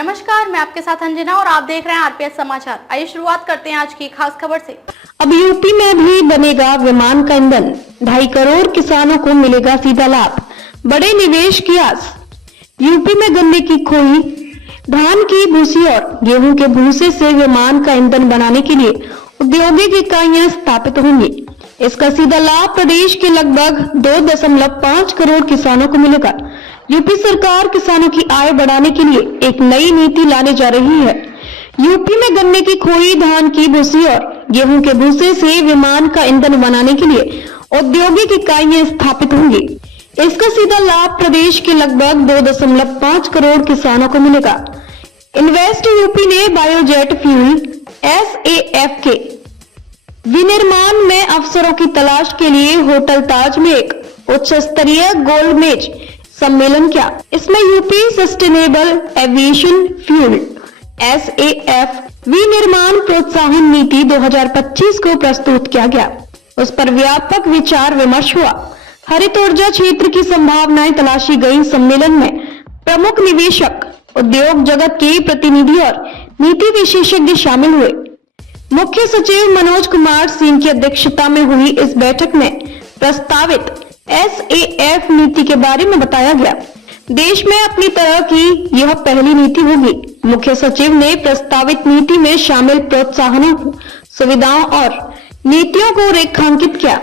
नमस्कार, मैं आपके साथ अंजना और आप देख रहे हैं आरपीएस समाचार। आइए शुरुआत करते हैं आज की खास खबर से। अब यूपी में भी बनेगा विमान का ईंधन, 2.5 करोड़ किसानों को मिलेगा सीधा लाभ, बड़े निवेश की आस। यूपी में गन्ने की खोई, धान की भूसी और गेहूं के भूसे से विमान का ईंधन बनाने के लिए औद्योगिक इकाइयां स्थापित होंगी। इसका सीधा लाभ प्रदेश के लगभग 2.5 करोड़ किसानों को मिलेगा। यूपी सरकार किसानों की आय बढ़ाने के लिए एक नई नीति लाने जा रही है। यूपी में गन्ने की खोई, धान की भूसी और गेहूं के भूसे से विमान का ईंधन बनाने के लिए औद्योगिक इकाइयां स्थापित होंगी। इसका सीधा लाभ प्रदेश के लगभग 2.5 करोड़ किसानों को मिलेगा। इन्वेस्ट यूपी ने बायोजेट फ्यूल SAF के विनिर्माण में अवसरों की तलाश के लिए होटल ताज में एक उच्च स्तरीय गोलमेज सम्मेलन किया। इसमें UP sustainable aviation fuel SAF विनिर्माण प्रोत्साहन नीति 2025 को प्रस्तुत किया गया। उस पर व्यापक विचार विमर्श हुआ। हरित ऊर्जा क्षेत्र की संभावनाएं तलाशी गई। सम्मेलन में प्रमुख निवेशक, उद्योग जगत के प्रतिनिधि और नीति विशेषज्ञ शामिल हुए। मुख्य सचिव मनोज कुमार सिंह की अध्यक्षता में हुई इस बैठक में प्रस्तावित SAF नीति के बारे में बताया गया। देश में अपनी तरह की यह पहली नीति होगी। मुख्य सचिव ने प्रस्तावित नीति में शामिल प्रोत्साहनों, सुविधाओं और नीतियों को रेखांकित किया।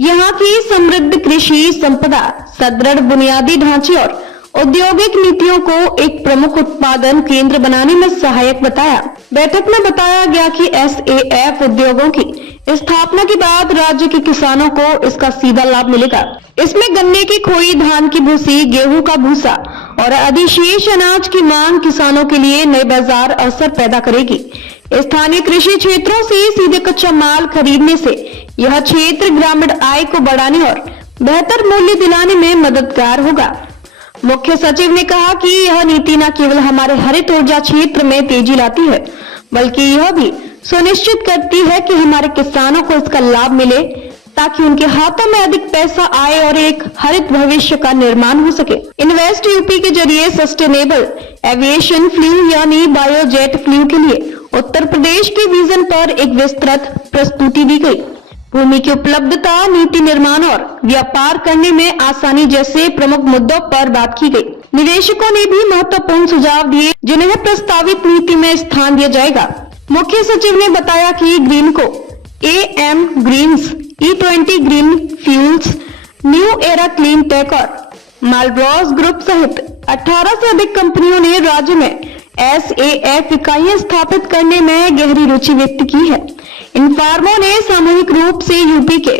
यहाँ की समृद्ध कृषि संपदा, सुदृढ़ बुनियादी ढांचे और औद्योगिक नीतियों को एक प्रमुख उत्पादन केंद्र बनाने में सहायक बताया। बैठक में बताया गया कि SAF उद्योगों की स्थापना के बाद राज्य के किसानों को इसका सीधा लाभ मिलेगा। इसमें गन्ने की खोई, धान की भूसी, गेहूं का भूसा और अधिशेष अनाज की मांग किसानों के लिए नए बाजार अवसर पैदा करेगी। स्थानीय कृषि क्षेत्रों से सीधे कच्चा माल खरीदने से यह क्षेत्र ग्रामीण आय को बढ़ाने और बेहतर मूल्य दिलाने में मददगार होगा। मुख्य सचिव ने कहा कि यह नीति न केवल हमारे हरित ऊर्जा क्षेत्र में तेजी लाती है, बल्कि यह भी सुनिश्चित करती है कि हमारे किसानों को इसका लाभ मिले ताकि उनके हाथों में अधिक पैसा आए और एक हरित भविष्य का निर्माण हो सके। इन्वेस्ट यूपी के जरिए सस्टेनेबल एविएशन फ्यूल यानी बायोजेट फ्यूल के लिए उत्तर प्रदेश के विजन पर एक विस्तृत प्रस्तुति दी गई। भूमि की उपलब्धता, नीति निर्माण और व्यापार करने में आसानी जैसे प्रमुख मुद्दों पर बात की गई। निवेशकों ने भी महत्वपूर्ण सुझाव दिए जिन्हें प्रस्तावित नीति में स्थान दिया जाएगा। मुख्य सचिव ने बताया कि ग्रीन को AM greens, E20 green fuels, new era clean tech और मालब्रॉस ग्रुप सहित 18 से अधिक कंपनियों ने राज्य में SAF इकाइयां स्थापित करने में गहरी रुचि व्यक्त की है। इन फर्मों ने सामूहिक रूप से यूपी के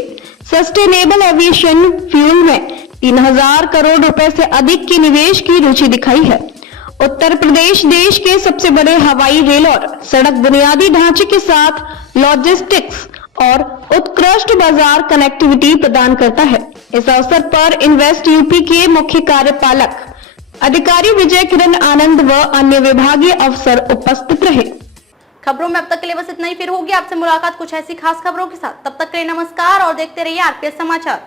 सस्टेनेबल एविएशन फ्यूल में 3000 करोड़ रुपए से अधिक के निवेश की रुचि दिखाई है। उत्तर प्रदेश देश के सबसे बड़े हवाई, रेल और सड़क बुनियादी ढांचे के साथ लॉजिस्टिक्स और उत्कृष्ट बाजार कनेक्टिविटी प्रदान करता है। इस अवसर पर इन्वेस्ट यूपी के मुख्य कार्यपालक अधिकारी विजय किरण आनंद व अन्य विभागीय अफसर उपस्थित रहे। खबरों में अब तक के लिए बस इतना ही। फिर होगी आपसे मुलाकात कुछ ऐसी खास खबरों के साथ। तब तक के लिए नमस्कार और देखते रहिए आरपीएस समाचार।